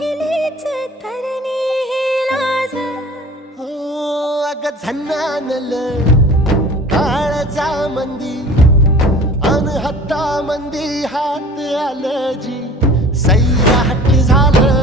पहिलीच तरणी ही लाज. हो अग झन्नानल काळजा मंदी अन हत्ता मंदी हात आलं जी सैरा हट्ट झालं